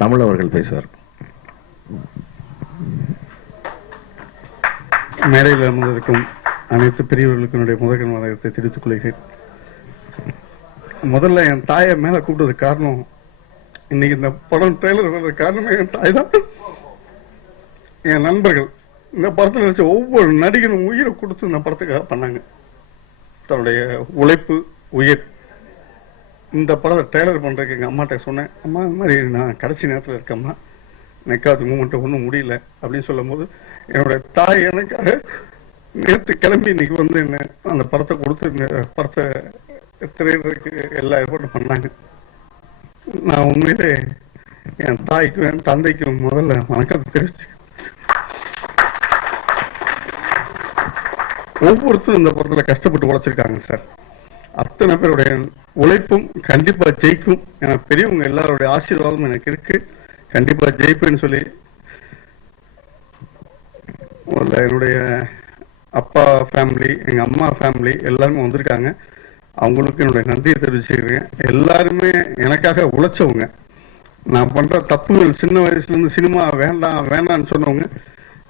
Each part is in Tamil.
தமிழ் அவர்கள் பேசுவார். மேடையில் அமர்ந்திருக்கும் அனைத்து பெரியவர்களுக்கு என்னுடைய முதல் வணக்கத்தை தெரிவித்துக் கொள்கிறேன். முதல்ல என் தாயை மேலே கூப்பிட்டது காரணம், இன்னைக்கு இந்த படம் ட்ரெய்லர் வர்றது காரணமே என் தாய் தான். என் நண்பர்கள் இந்த படத்தில் நினைச்ச ஒவ்வொரு நடிகனும் உயிரை கொடுத்து இந்த படத்துக்காக பண்ணாங்க. தன்னுடைய உழைப்பு, உயிர். இந்த படத்தை ட்ரெய்லர் பண்ணுறதுக்கு எங்கள் அம்மாட்ட சொன்னேன், அம்மா இந்த மாதிரி நான் கடைசி நேரத்தில் இருக்கேம்மா, எனக்காவது மூமெண்ட்டை ஒன்றும் முடியல அப்படின்னு சொல்லும் போது என்னுடைய தாய் எனக்காக நேற்று கிளம்பி இன்னைக்கு வந்து என்ன அந்த படத்தை கொடுத்து இந்த படத்தை திரையிறதுக்கு எல்லா ஏற்பாடும் பண்ணாங்க. நான் உண்மையிலே என் தாய்க்கும் என் தந்தைக்கும் முதல்ல வணக்கத்தை தெரிவிச்சு, ஒவ்வொருத்தரும் இந்த படத்தில் கஷ்டப்பட்டு உழைச்சிருக்காங்க சார். அத்தனை பேருடைய உழைப்பும் கண்டிப்பாக ஜெயிக்கும். எனக்கு பெரியவங்க எல்லாருடைய ஆசீர்வாதமும் எனக்கு இருக்கு. கண்டிப்பாக ஜெயிப்பேன்னு சொல்லி முதல்ல என்னுடைய அப்பா ஃபேமிலி, எங்கள் அம்மா ஃபேமிலி எல்லாருமே வந்திருக்காங்க. அவங்களுக்கு என்னுடைய நன்றியை தெரிவிச்சுக்கிறேன். எல்லாருமே எனக்காக உழைச்சவங்க. நான் பண்ணுற தப்புகள், சின்ன வயசுலேருந்து சினிமா வேண்டாம் வேண்டாம்னு சொன்னவங்க,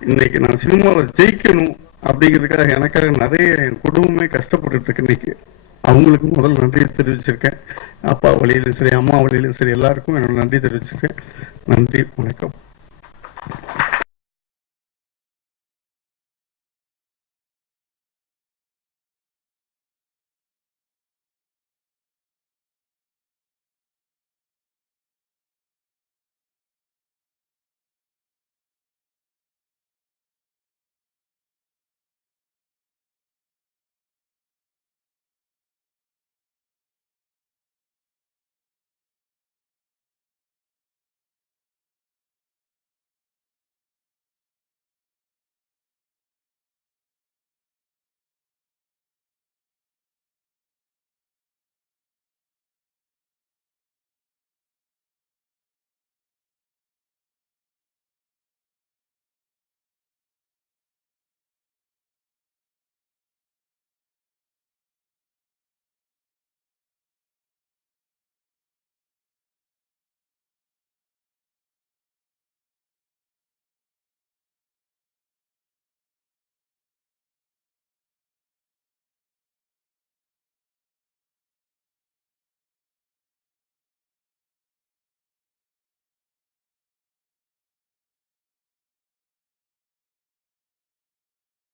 இன்னைக்கு நான் சினிமாவில் ஜெயிக்கணும் அப்படிங்கிறதுக்காக எனக்காக நிறைய என் குடும்பமே கஷ்டப்பட்டு இருக்கு. இன்னைக்கு அவங்களுக்கு முதல் நன்றியை தெரிவிச்சிருக்கேன். அப்பா வழியிலும் சரி, அம்மா வழியிலும் சரி, எல்லாருக்கும் என்னோட நன்றி தெரிவிச்சிருக்கேன். நன்றி, வணக்கம்.